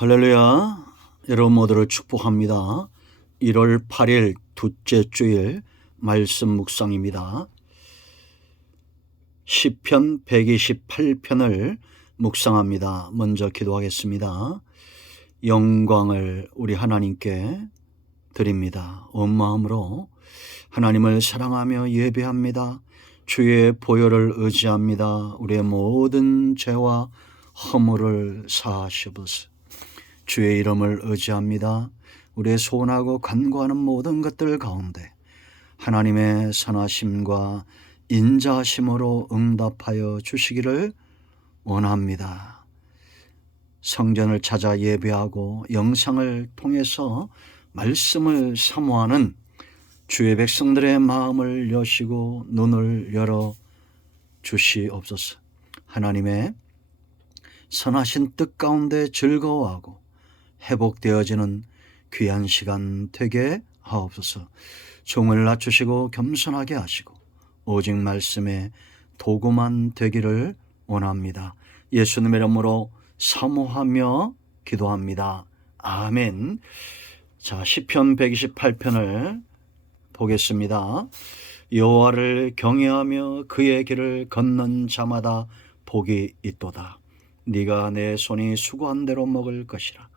할렐루야. 여러분 모두를 축복합니다. 1월 8일 둘째 주일 말씀 묵상입니다. 시편 128편을 묵상합니다. 먼저 기도하겠습니다. 영광을 우리 하나님께 드립니다. 온 마음으로 하나님을 사랑하며 예배합니다. 주의 보혈을 의지합니다. 우리의 모든 죄와 허물을 사하시옵소서. 주의 이름을 의지합니다. 우리의 소원하고 간구하는 모든 것들 가운데 하나님의 선하심과 인자하심으로 응답하여 주시기를 원합니다. 성전을 찾아 예배하고 영상을 통해서 말씀을 사모하는 주의 백성들의 마음을 여시고 눈을 열어 주시옵소서. 하나님의 선하신 뜻 가운데 즐거워하고 회복되어지는 귀한 시간 되게 하옵소서. 종을 낮추시고 겸손하게 하시고 오직 말씀에 도구만 되기를 원합니다. 예수님의 이름으로 사모하며 기도합니다. 아멘. 자, 시편 128편을 보겠습니다. 여호와를 경외하며 그의 길을 걷는 자마다 복이 있도다. 네가 내 손이 수고한 대로 먹을 것이라.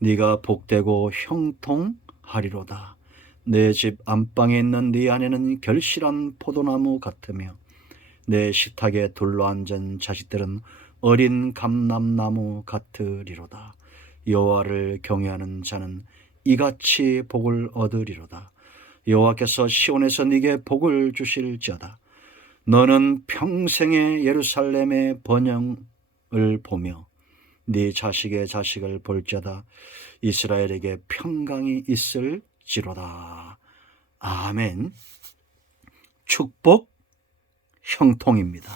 네가 복되고 형통하리로다. 내 집 안방에 있는 네 안에는 결실한 포도나무 같으며 내 식탁에 둘러앉은 자식들은 어린 감람나무 같으리로다. 여호와를 경외하는 자는 이같이 복을 얻으리로다. 여호와께서 시온에서 네게 복을 주실지어다. 너는 평생의 예루살렘의 번영을 보며 네 자식의 자식을 볼지어다. 이스라엘에게 평강이 있을지로다. 아멘. 축복 형통입니다.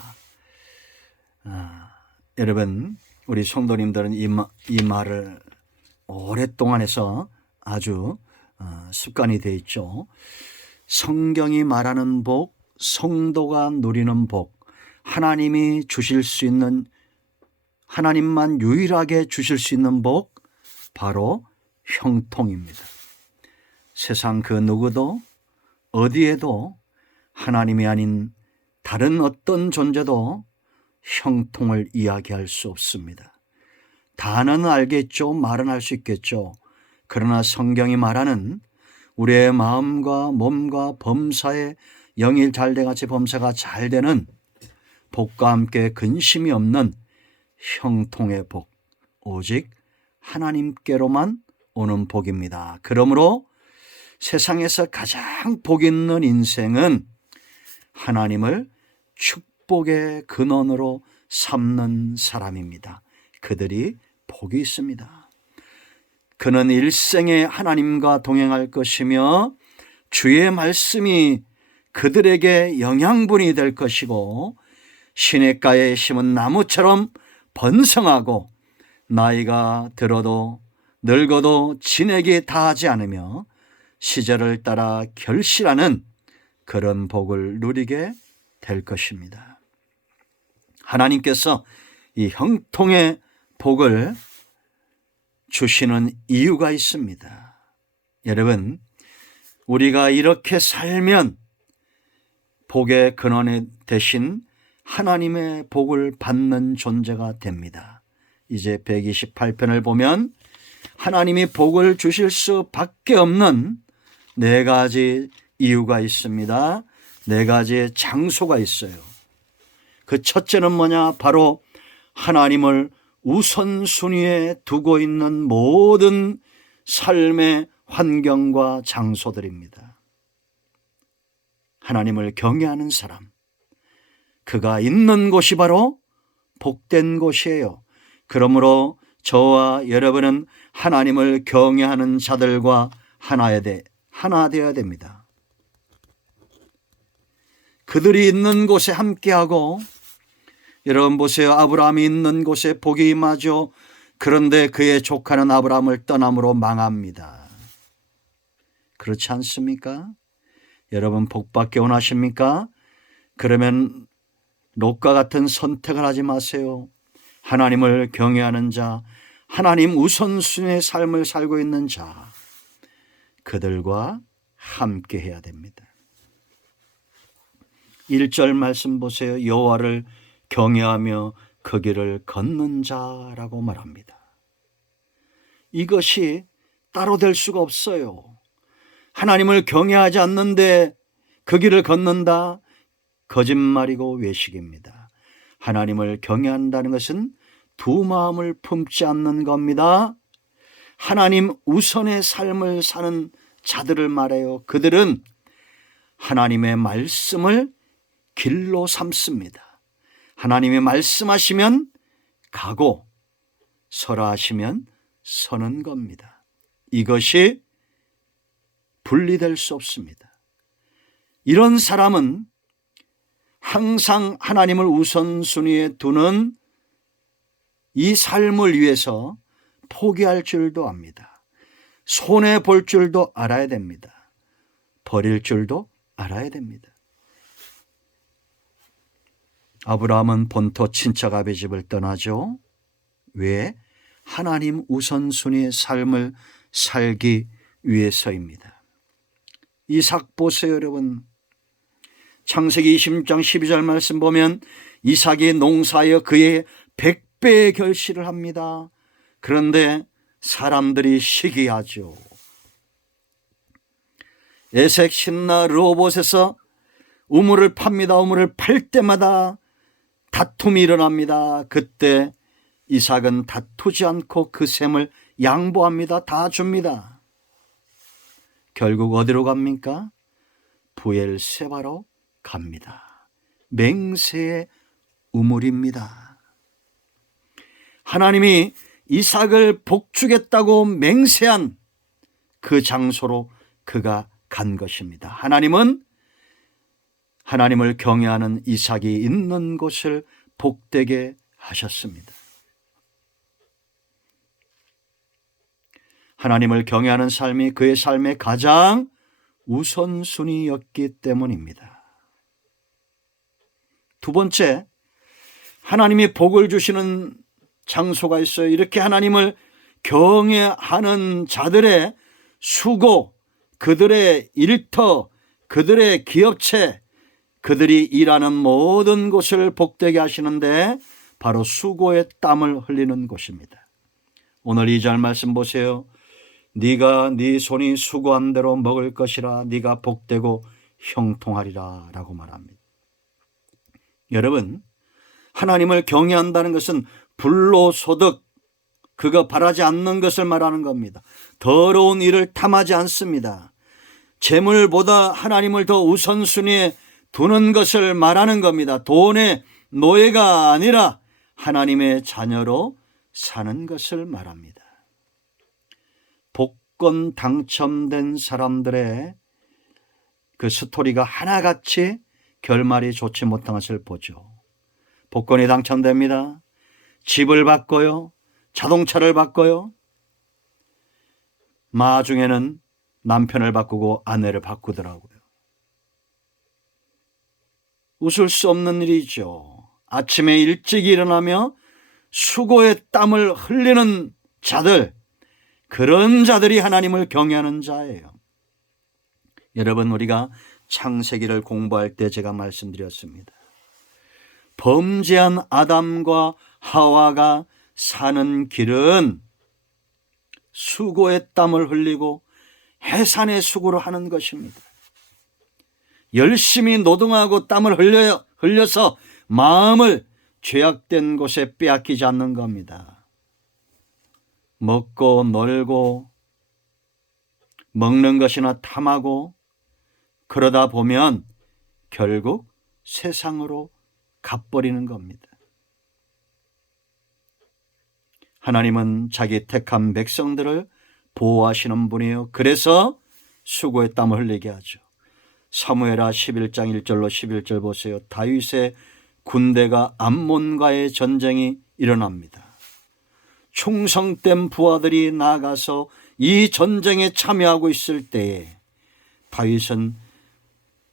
여러분, 우리 성도님들은 이 말을 오랫동안 해서 아주 습관이 되어 있죠. 성경이 말하는 복, 성도가 누리는 복, 하나님이 주실 수 있는, 하나님만 유일하게 주실 수 있는 복, 바로 형통입니다. 세상 그 누구도 어디에도 하나님이 아닌 다른 어떤 존재도 형통을 이야기할 수 없습니다. 다는 알겠죠. 말은 할 수 있겠죠. 그러나 성경이 말하는 우리의 마음과 몸과 범사에 영이 잘돼같이 범사가 잘 되는 복과 함께 근심이 없는 형통의 복, 오직 하나님께로만 오는 복입니다. 그러므로 세상에서 가장 복 있는 인생은 하나님을 축복의 근원으로 삼는 사람입니다. 그들이 복이 있습니다. 그는 일생에 하나님과 동행할 것이며 주의 말씀이 그들에게 영양분이 될 것이고 시냇가에 심은 나무처럼 번성하고 나이가 들어도 늙어도 진액이 다하지 않으며 시절을 따라 결실하는 그런 복을 누리게 될 것입니다. 하나님께서 이 형통의 복을 주시는 이유가 있습니다. 여러분, 우리가 이렇게 살면 복의 근원에 대신 하나님의 복을 받는 존재가 됩니다. 이제 128편을 보면 하나님이 복을 주실 수밖에 없는 네 가지 이유가 있습니다. 네 가지 장소가 있어요. 그 첫째는 뭐냐? 바로 하나님을 우선순위에 두고 있는 모든 삶의 환경과 장소들입니다. 하나님을 경외하는 사람, 그가 있는 곳이 바로 복된 곳이에요. 그러므로 저와 여러분은 하나님을 경외하는 자들과 하나 되어야 됩니다. 그들이 있는 곳에 함께하고, 여러분 보세요. 아브라함이 있는 곳에 복이 임하죠. 그런데 그의 조카는 아브라함을 떠남으로 망합니다. 그렇지 않습니까? 여러분 복받기 원하십니까? 그러면 롯과 같은 선택을 하지 마세요. 하나님을 경외하는 자, 하나님 우선순위의 삶을 살고 있는 자, 그들과 함께 해야 됩니다. 1절 말씀 보세요. 여호와를 경외하며 그 길을 걷는 자라고 말합니다. 이것이 따로 될 수가 없어요. 하나님을 경외하지 않는데 그 길을 걷는다? 거짓말이고 외식입니다. 하나님을 경외한다는 것은 두 마음을 품지 않는 겁니다. 하나님 우선의 삶을 사는 자들을 말해요. 그들은 하나님의 말씀을 길로 삼습니다. 하나님이 말씀하시면 가고 서라 하시면 서는 겁니다. 이것이 분리될 수 없습니다. 이런 사람은 항상 하나님을 우선순위에 두는 이 삶을 위해서 포기할 줄도 압니다. 손해볼 줄도 알아야 됩니다. 버릴 줄도 알아야 됩니다. 아브라함은 본토 친척 아비 집을 떠나죠. 왜? 하나님 우선순위의 삶을 살기 위해서입니다. 이삭 보세요, 여러분. 창세기 26장 12절 말씀 보면 이삭이 농사하여 그의 100배의 결실을 합니다. 그런데 사람들이 시기하죠. 에색 신나 르호봇에서 우물을 팝니다. 우물을 팔 때마다 다툼이 일어납니다. 그때 이삭은 다투지 않고 그 셈을 양보합니다. 다 줍니다. 결국 어디로 갑니까? 부엘세바로 갑니다. 맹세의 우물입니다. 하나님이 이삭을 복주겠다고 맹세한 그 장소로 그가 간 것입니다. 하나님은 하나님을 경외하는 이삭이 있는 곳을 복되게 하셨습니다. 하나님을 경외하는 삶이 그의 삶의 가장 우선순위였기 때문입니다. 두 번째, 하나님이 복을 주시는 장소가 있어요. 이렇게 하나님을 경외하는 자들의 수고, 그들의 일터, 그들의 기업체, 그들이 일하는 모든 곳을 복되게 하시는데 바로 수고의 땀을 흘리는 곳입니다. 오늘 2절 말씀 보세요. 네가 네 손이 수고한 대로 먹을 것이라 네가 복되고 형통하리라 라고 말합니다. 여러분, 하나님을 경외한다는 것은 불로소득, 그거 바라지 않는 것을 말하는 겁니다. 더러운 일을 탐하지 않습니다. 재물보다 하나님을 더 우선순위에 두는 것을 말하는 겁니다. 돈의 노예가 아니라 하나님의 자녀로 사는 것을 말합니다. 복권 당첨된 사람들의 그 스토리가 하나같이 결말이 좋지 못한 것을 보죠. 복권이 당첨됩니다. 집을 바꿔요. 자동차를 바꿔요. 마중에는 남편을 바꾸고 아내를 바꾸더라고요. 웃을 수 없는 일이죠. 아침에 일찍 일어나며 수고의 땀을 흘리는 자들, 그런 자들이 하나님을 경외하는 자예요. 여러분, 우리가 창세기를 공부할 때 제가 말씀드렸습니다. 범죄한 아담과 하와가 사는 길은 수고의 땀을 흘리고 해산의 수고를 하는 것입니다. 열심히 노동하고 땀을 흘려서 마음을 죄악된 곳에 빼앗기지 않는 겁니다. 먹고 놀고 먹는 것이나 탐하고 그러다 보면 결국 세상으로 가버리는 겁니다. 하나님은 자기 택한 백성들을 보호하시는 분이에요. 그래서 수고의 땀을 흘리게 하죠. 사무엘하 11장 1절로 11절 보세요. 다윗의 군대가 암몬과의 전쟁이 일어납니다. 충성된 부하들이 나가서 이 전쟁에 참여하고 있을 때에 다윗은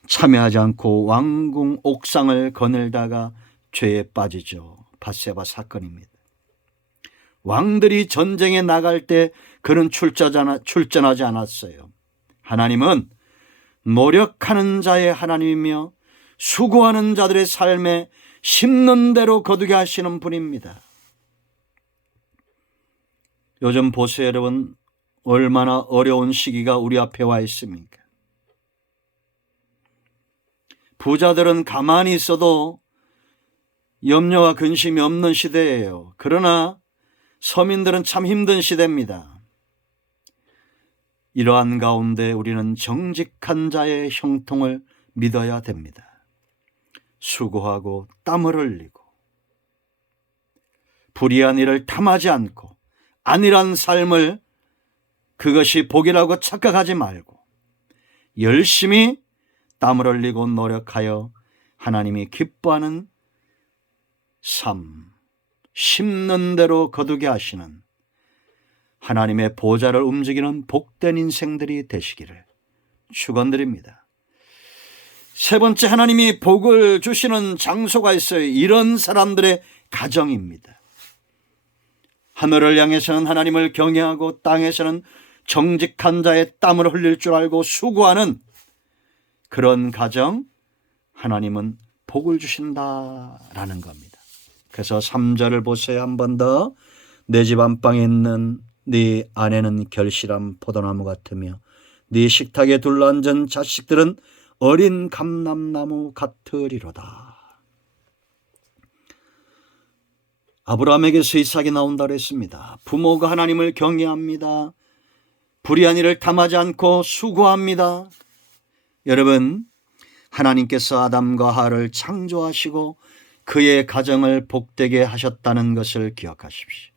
참여하지 않고 왕궁 옥상을 거닐다가 죄에 빠지죠. 밧세바 사건입니다. 왕들이 전쟁에 나갈 때 그는 출전하지 않았어요. 하나님은 노력하는 자의 하나님이며 수고하는 자들의 삶에 심는 대로 거두게 하시는 분입니다. 요즘 보세요, 여러분. 얼마나 어려운 시기가 우리 앞에 와 있습니까? 부자들은 가만히 있어도 염려와 근심이 없는 시대예요. 그러나 서민들은 참 힘든 시대입니다. 이러한 가운데 우리는 정직한 자의 형통을 믿어야 됩니다. 수고하고 땀을 흘리고 불의한 일을 탐하지 않고 안일한 삶을 그것이 복이라고 착각하지 말고 열심히 땀을 흘리고 노력하여 하나님이 기뻐하는 삶, 심는 대로 거두게 하시는 하나님의 보좌를 움직이는 복된 인생들이 되시기를 축원드립니다. 세 번째, 하나님이 복을 주시는 장소가 있어요. 이런 사람들의 가정입니다. 하늘을 향해서는 하나님을 경외하고 땅에서는 정직한 자의 땀을 흘릴 줄 알고 수고하는 그런 가정, 하나님은 복을 주신다라는 겁니다. 그래서 3절을 보세요. 한 번 더. 내 집 안방에 있는 네 아내는 결실한 포도나무 같으며 네 식탁에 둘러앉은 자식들은 어린 감람나무 같으리로다. 아브라함에게서 이삭이 나온다고 했습니다. 부모가 하나님을 경외합니다. 불의한 일을 탐하지 않고 수고합니다. 여러분, 하나님께서 아담과 하와를 창조하시고 그의 가정을 복되게 하셨다는 것을 기억하십시오.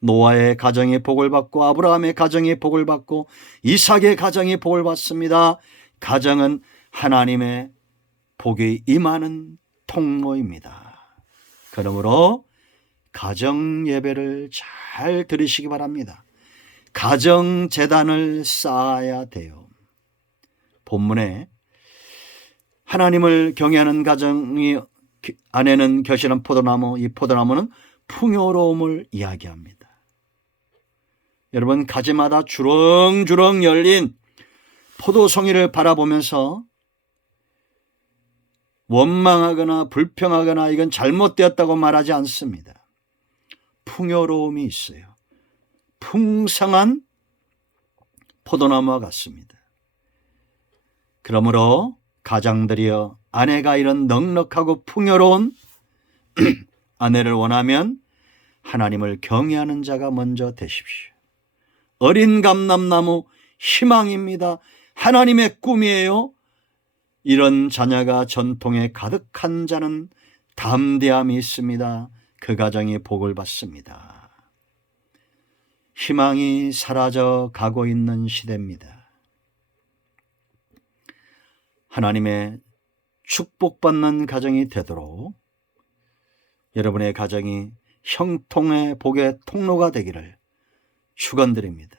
노아의 가정이 복을 받고 아브라함의 가정이 복을 받고 이삭의 가정이 복을 받습니다. 가정은 하나님의 복이 임하는 통로입니다. 그러므로 가정 예배를 잘 들으시기 바랍니다. 가정 재단을 쌓아야 돼요. 본문에 하나님을 경외하는 가정이 안에는 결실한 포도나무, 이 포도나무는 풍요로움을 이야기합니다. 여러분, 가지마다 주렁주렁 열린 포도송이를 바라보면서 원망하거나 불평하거나 이건 잘못되었다고 말하지 않습니다. 풍요로움이 있어요. 풍성한 포도나무와 같습니다. 그러므로 가장들이여, 아내가 이런 넉넉하고 풍요로운 아내를 원하면 하나님을 경외하는 자가 먼저 되십시오. 어린 감람나무 희망입니다. 하나님의 꿈이에요. 이런 자녀가 전통에 가득한 자는 담대함이 있습니다. 그 가정이 복을 받습니다. 희망이 사라져 가고 있는 시대입니다. 하나님의 축복받는 가정이 되도록 여러분의 가정이 형통의 복의 통로가 되기를 축원드립니다.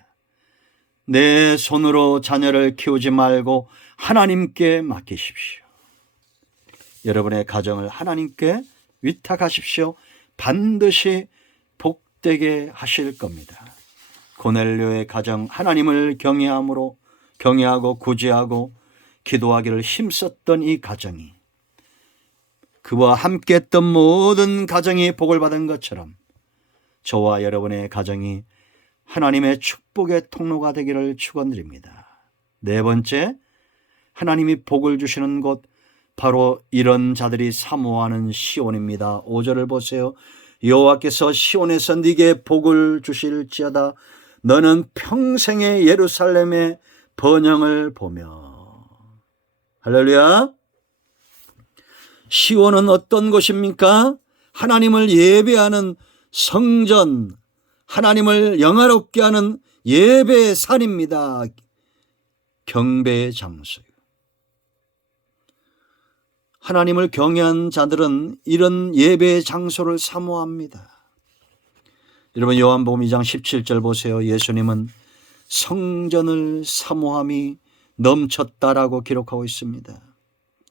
내 손으로 자녀를 키우지 말고 하나님께 맡기십시오. 여러분의 가정을 하나님께 위탁하십시오. 반드시 복되게 하실 겁니다. 고넬료의 가정, 하나님을 경외하고 구제하고 기도하기를 힘썼던 이 가정이, 그와 함께 했던 모든 가정이 복을 받은 것처럼 저와 여러분의 가정이 하나님의 축복의 통로가 되기를 축원드립니다. 네 번째, 하나님이 복을 주시는 곳, 바로 이런 자들이 사모하는 시온입니다. 5절을 보세요. 여호와께서 시온에서 네게 복을 주실지어다. 너는 평생의 예루살렘의 번영을 보며. 할렐루야. 시온은 어떤 곳입니까? 하나님을 예배하는 성전, 하나님을 영화롭게 하는 예배의 산입니다. 경배의 장소요. 하나님을 경외한 자들은 이런 예배의 장소를 사모합니다. 여러분, 요한복음 2장 17절 보세요. 예수님은 성전을 사모함이 넘쳤다라고 기록하고 있습니다.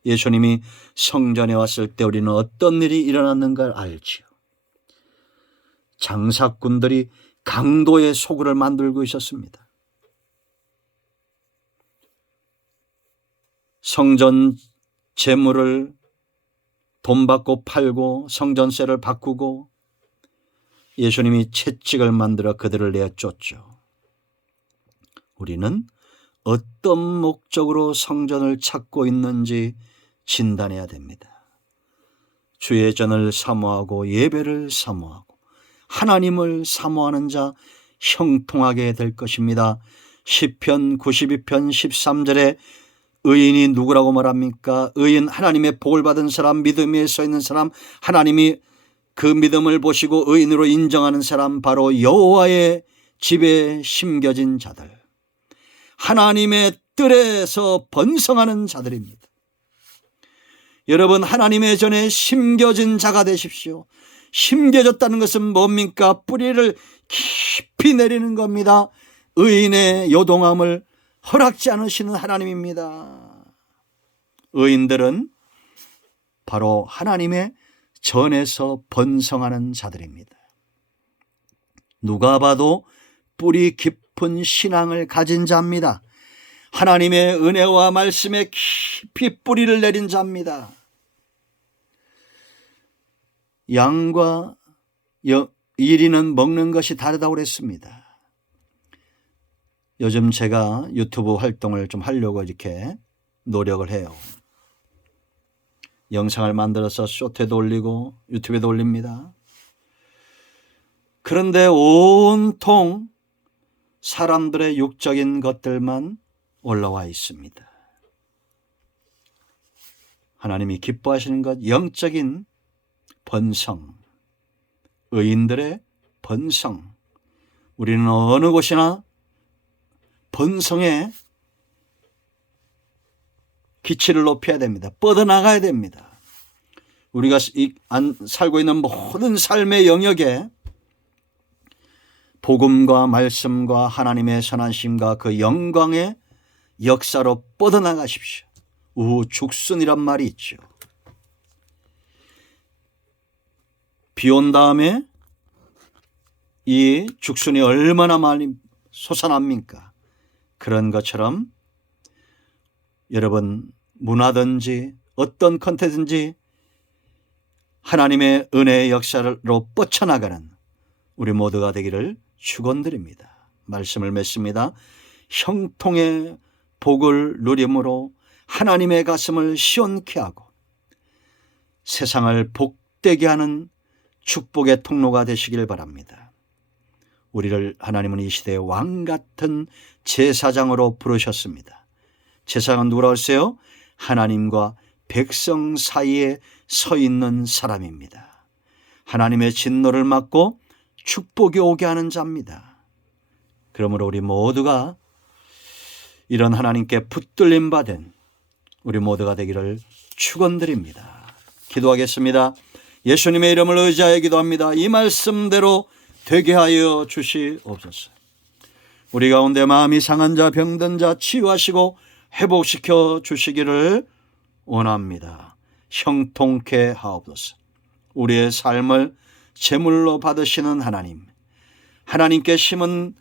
예수님이 성전에 왔을 때 우리는 어떤 일이 일어났는가를 알지요. 장사꾼들이 강도의 소굴을 만들고 있었습니다. 성전 재물을 돈 받고 팔고 성전세를 바꾸고 예수님이 채찍을 만들어 그들을 내쫓죠. 우리는 어떤 목적으로 성전을 찾고 있는지 진단해야 됩니다. 주의 전을 사모하고 예배를 사모하고 하나님을 사모하는 자 형통하게 될 것입니다. 시편 92편 13절에 의인이 누구라고 말합니까? 의인, 하나님의 복을 받은 사람, 믿음에 서 있는 사람, 하나님이 그 믿음을 보시고 의인으로 인정하는 사람, 바로 여호와의 집에 심겨진 자들, 하나님의 뜰에서 번성하는 자들입니다. 여러분, 하나님의 전에 심겨진 자가 되십시오. 심겨졌다는 것은 뭡니까? 뿌리를 깊이 내리는 겁니다. 의인의 요동함을 허락지 않으시는 하나님입니다. 의인들은 바로 하나님의 전에서 번성하는 자들입니다. 누가 봐도 뿌리 깊은 신앙을 가진 자입니다. 하나님의 은혜와 말씀에 깊이 뿌리를 내린 자입니다. 양과 이리는 먹는 것이 다르다고 그랬습니다. 요즘 제가 유튜브 활동을 좀 하려고 이렇게 노력을 해요. 영상을 만들어서 쇼트에도 올리고 유튜브에도 올립니다. 그런데 온통 사람들의 육적인 것들만 올라와 있습니다. 하나님이 기뻐하시는 것, 영적인 번성, 의인들의 번성. 우리는 어느 곳이나 번성의 기치를 높여야 됩니다. 뻗어나가야 됩니다. 우리가 살고 있는 모든 삶의 영역에 복음과 말씀과 하나님의 선하심과 그 영광의 역사로 뻗어나가십시오. 우죽순이란 말이 있죠. 비 온 다음에 이 죽순이 얼마나 많이 솟아납니까? 그런 것처럼 여러분, 문화든지 어떤 컨텐츠든지 하나님의 은혜의 역사로 뻗쳐나가는 우리 모두가 되기를 축원드립니다. 말씀을 맺습니다. 형통의 복을 누림으로 하나님의 가슴을 시원케 하고 세상을 복되게 하는 축복의 통로가 되시길 바랍니다. 우리를 하나님은 이 시대의 왕 같은 제사장으로 부르셨습니다. 제사장은 누구라고 했어요? 하나님과 백성 사이에 서 있는 사람입니다. 하나님의 진노를 막고 축복이 오게 하는 자입니다. 그러므로 우리 모두가 이런 하나님께 붙들림 받은 우리 모두가 되기를 축원드립니다. 기도하겠습니다. 예수님의 이름을 의지하여 기도합니다. 이 말씀대로 되게 하여 주시옵소서. 우리 가운데 마음이 상한 자, 병든 자 치유하시고 회복시켜 주시기를 원합니다. 형통케 하옵소서. 우리의 삶을 제물로 받으시는 하나님, 하나님께 심은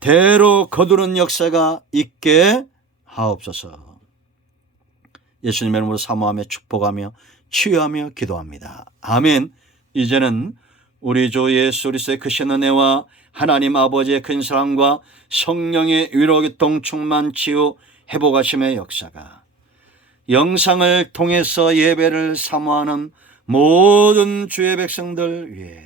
대로 거두는 역사가 있게 하옵소서. 예수님의 이름으로 사모하며 축복하며 치유하며 기도합니다. 아멘. 이제는 우리 주 예수 그리스도의 크신 은혜와 하나님 아버지의 큰 사랑과 성령의 위로교통 충만 치유 회복하심의 역사가 영상을 통해서 예배를 사모하는 모든 주의 백성들 위해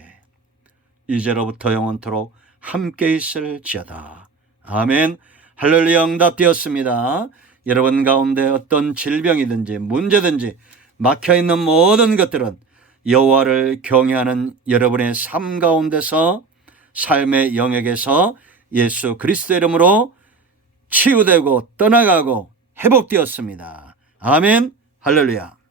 이제로부터 영원토록 함께 있을지어다. 아멘. 할렐루야. 응답되었습니다. 여러분 가운데 어떤 질병이든지 문제든지 막혀있는 모든 것들은 여호와를 경외하는 여러분의 삶 가운데서 삶의 영역에서 예수 그리스도의 이름으로 치유되고 떠나가고 회복되었습니다. 아멘. 할렐루야.